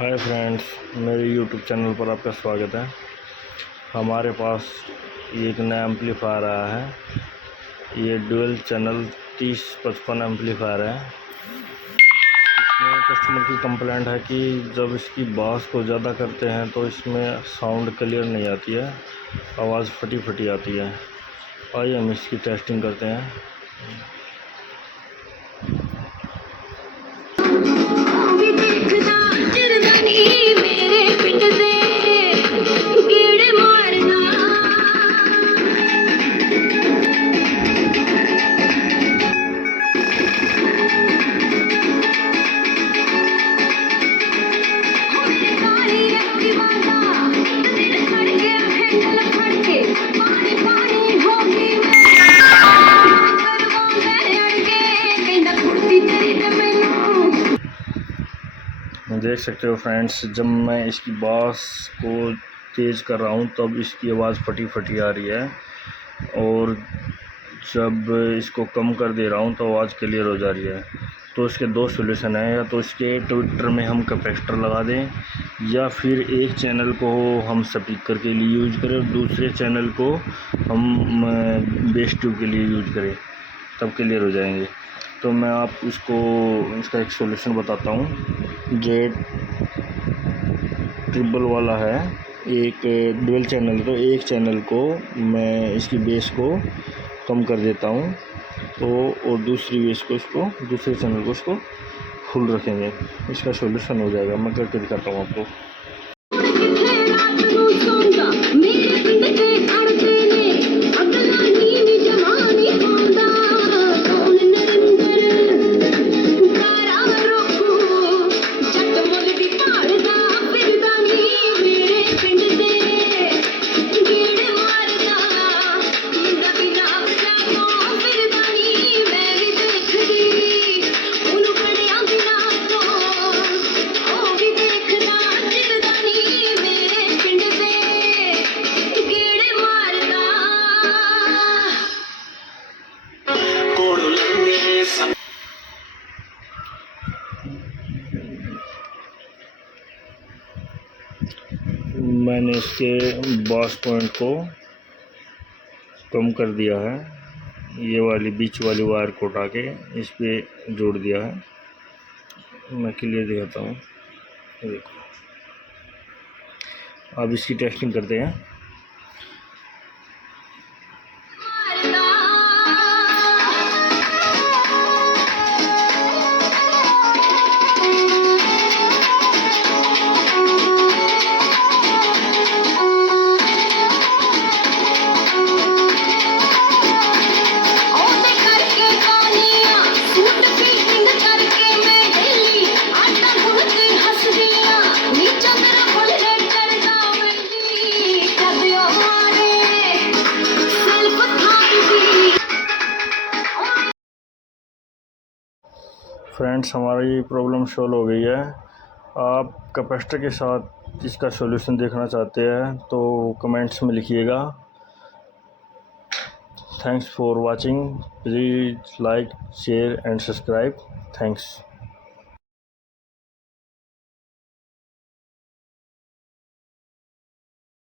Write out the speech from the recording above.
Hi friends, मेरे YouTube channel पर आपका स्वागत है। हमारे पास एक नया एम्पलीफायर आया है। ये डुअल चैनल 3055 एम्पलीफायर है। इसमें कस्टमर की कंप्लेंट है कि जब इसकी बास को ज़्यादा करते हैं तो इसमें साउंड क्लियर नहीं आती है, आवाज़ फटी फटी आती है। आइए हम इसकी टेस्टिंग करते हैं। देख सकते हो फ्रेंड्स, जब मैं इसकी बास को तेज़ कर रहा हूँ तब इसकी आवाज़ फटी फटी आ रही है, और जब इसको कम कर दे रहा हूँ तो आवाज़ क्लियर हो जा रही है। तो इसके दो सॉल्यूशन हैं, या तो इसके ट्विटर में हम कैपेसिटर लगा दें, या फिर एक चैनल को हम स्पीकर के लिए यूज करें और दूसरे चैनल को हम बेस ट्यूब के लिए यूज करें, तब क्लियर हो जाएंगे। तो मैं आप इसका एक सॉल्यूशन बताता हूँ। जेड ट्रिपल वाला है, एक डुअल चैनल, तो एक चैनल को मैं इसकी बेस को कम कर देता हूँ, तो और दूसरी बेस को दूसरे चैनल को इसको फुल रखेंगे। इसका सॉल्यूशन हो जाएगा। मैं करके दिखाता हूँ आपको। मैंने इसके बास पॉइंट को कम कर दिया है। ये वाली बीच वाली वायर को उठा के इस पे जोड़ दिया है। मैं क्लियर दिखाता हूँ, देखो। अब इसकी टेस्टिंग करते हैं। फ्रेंड्स, हमारी प्रॉब्लम सॉल्व हो गई है। आप कैपेसिटर के साथ इसका सॉल्यूशन देखना चाहते हैं तो कमेंट्स में लिखिएगा। Thanks for watching. Please like, share and subscribe. Thanks.